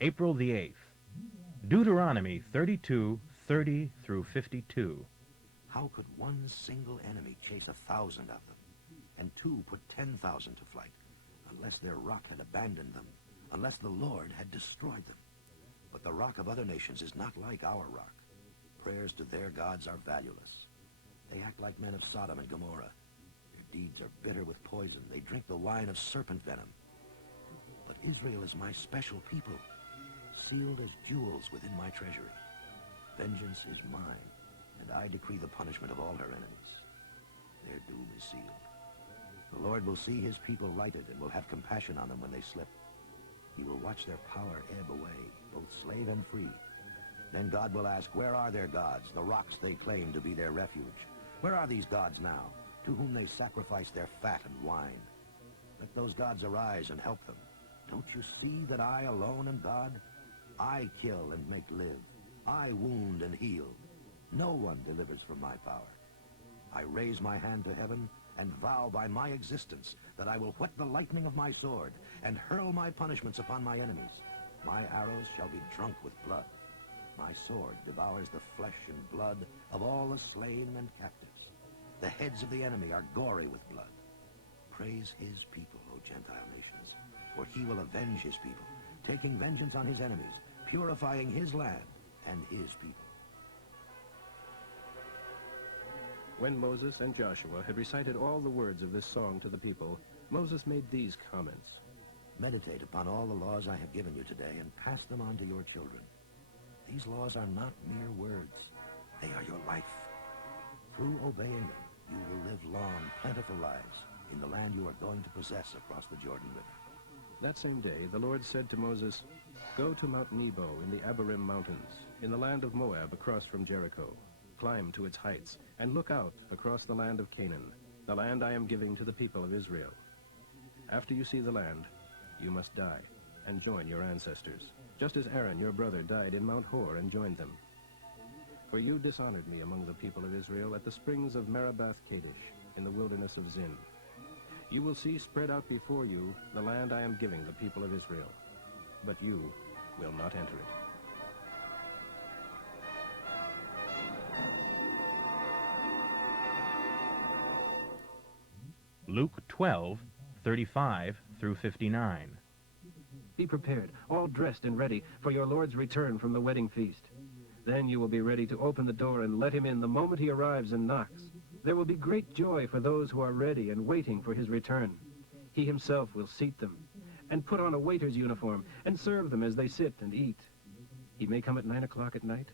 April the 8th. Deuteronomy 32:30 through 52. How could one single enemy chase 1,000 of them, and two put 10,000 to flight, unless their rock had abandoned them, unless the Lord had destroyed them? But the rock of other nations is not like our rock. Prayers to their gods are valueless. They act like men of Sodom and Gomorrah. Their deeds are bitter with poison. They drink the wine of serpent venom. But Israel is my special people, sealed as jewels within my treasury. Vengeance is mine, and I decree the punishment of all her enemies. Their doom is sealed. The Lord will see his people lighted and will have compassion on them when they slip. He will watch their power ebb away, both slave and free. Then God will ask, where are their gods, the rocks they claim to be their refuge? Where are these gods now, to whom they sacrifice their fat and wine? Let those gods arise and help them. Don't you see that I alone am God? I kill and make live. I wound and heal. No one delivers from my power. I raise my hand to heaven and vow by my existence that I will whet the lightning of my sword and hurl my punishments upon my enemies. My arrows shall be drunk with blood. My sword devours the flesh and blood of all the slain and captives. The heads of the enemy are gory with blood. Praise his people, O Gentile nations, for he will avenge his people, taking vengeance on his enemies, purifying his land and his people. When Moses and Joshua had recited all the words of this song to the people, Moses made these comments. Meditate upon all the laws I have given you today and pass them on to your children. These laws are not mere words. They are your life. Through obeying them, you will live long, plentiful lives in the land you are going to possess across the Jordan River. That same day, the Lord said to Moses, Go to Mount Nebo in the Abarim Mountains, in the land of Moab across from Jericho. Climb to its heights, and look out across the land of Canaan, the land I am giving to the people of Israel. After you see the land, you must die, and join your ancestors, just as Aaron your brother died in Mount Hor and joined them. For you dishonored me among the people of Israel at the springs of Meribah Kadesh, in the wilderness of Zin. You will see spread out before you the land I am giving the people of Israel, but you will not enter it. Luke 12:35 through 59. Be prepared, all dressed and ready, for your Lord's return from the wedding feast. Then you will be ready to open the door and let him in the moment he arrives and knocks. There will be great joy for those who are ready and waiting for his return. He himself will seat them, and put on a waiter's uniform, and serve them as they sit and eat. He may come at 9 o'clock at night,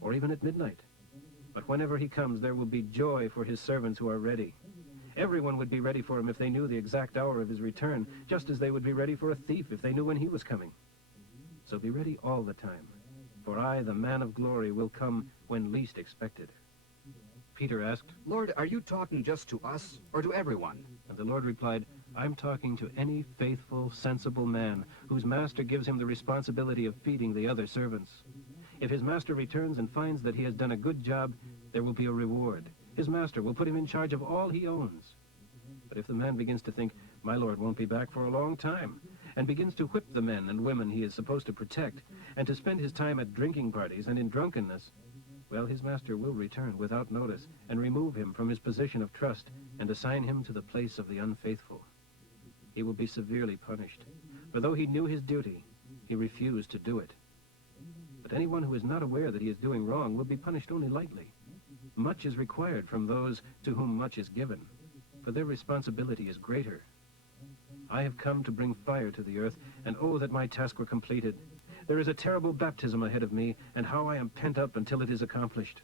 or even at midnight. But whenever he comes, there will be joy for his servants who are ready. Everyone would be ready for him if they knew the exact hour of his return, just as they would be ready for a thief if they knew when he was coming. So be ready all the time, for I, the man of glory, will come when least expected. Peter asked, Lord, are you talking just to us or to everyone? And the Lord replied, I'm talking to any faithful, sensible man whose master gives him the responsibility of feeding the other servants. If his master returns and finds that he has done a good job, there will be a reward. His master will put him in charge of all he owns. But if the man begins to think, my Lord won't be back for a long time, and begins to whip the men and women he is supposed to protect, and to spend his time at drinking parties and in drunkenness, well, his master will return without notice and remove him from his position of trust and assign him to the place of the unfaithful. He will be severely punished, for though he knew his duty, he refused to do it. But anyone who is not aware that he is doing wrong will be punished only lightly. Much is required from those to whom much is given, for their responsibility is greater. I have come to bring fire to the earth, and oh, that my task were completed. There is a terrible baptism ahead of me, and how I am pent up until it is accomplished.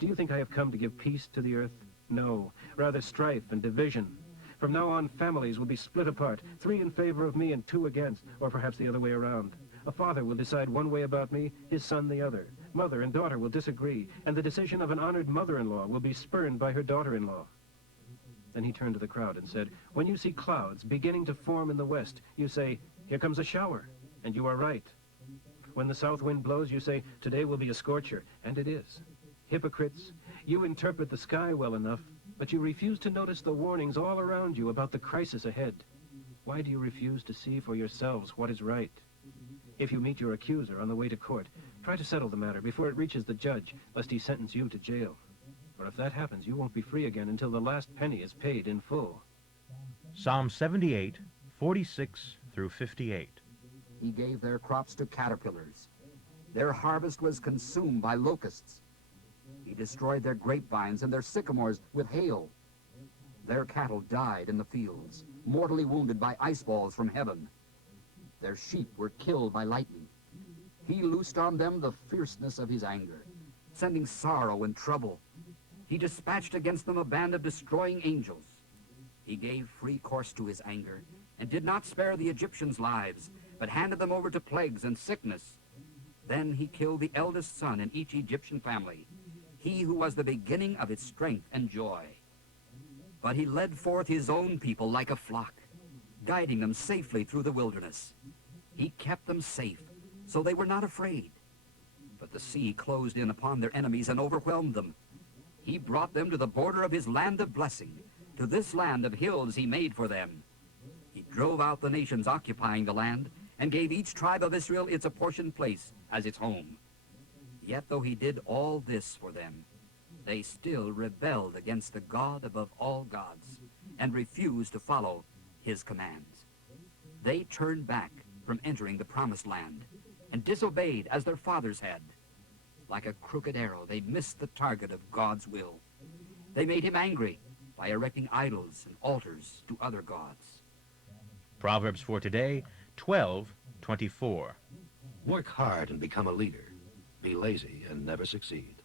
Do you think I have come to give peace to the earth? No, rather strife and division. From now on, families will be split apart, 3 in favor of me and 2 against, or perhaps the other way around. A father will decide one way about me, his son the other. Mother and daughter will disagree, and the decision of an honored mother-in-law will be spurned by her daughter-in-law. Then he turned to the crowd and said, When you see clouds beginning to form in the west, you say, Here comes a shower, and you are right. When the south wind blows, you say, Today will be a scorcher, and it is. Hypocrites, you interpret the sky well enough, but you refuse to notice the warnings all around you about the crisis ahead. Why do you refuse to see for yourselves what is right? If you meet your accuser on the way to court, try to settle the matter before it reaches the judge, lest he sentence you to jail. For if that happens, you won't be free again until the last penny is paid in full. Psalm 78, 46 through 58. He gave their crops to caterpillars. Their harvest was consumed by locusts. He destroyed their grapevines and their sycamores with hail. Their cattle died in the fields, mortally wounded by ice balls from heaven. Their sheep were killed by lightning. He loosed on them the fierceness of his anger, sending sorrow and trouble. He dispatched against them a band of destroying angels. He gave free course to his anger, and did not spare the Egyptians' lives, but handed them over to plagues and sickness. Then he killed the eldest son in each Egyptian family, he who was the beginning of its strength and joy. But he led forth his own people like a flock, guiding them safely through the wilderness. He kept them safe, so they were not afraid. But the sea closed in upon their enemies and overwhelmed them. He brought them to the border of his land of blessing, to this land of hills he made for them. He drove out the nations occupying the land, and gave each tribe of Israel its apportioned place as its home. Yet though he did all this for them, they still rebelled against the God above all gods, and refused to follow his commands. They turned back from entering the promised land, and disobeyed as their fathers had. Like a crooked arrow, they missed the target of God's will. They made him angry by erecting idols and altars to other gods. Proverbs for today, 12:24. Work hard and become a leader. Be lazy and never succeed.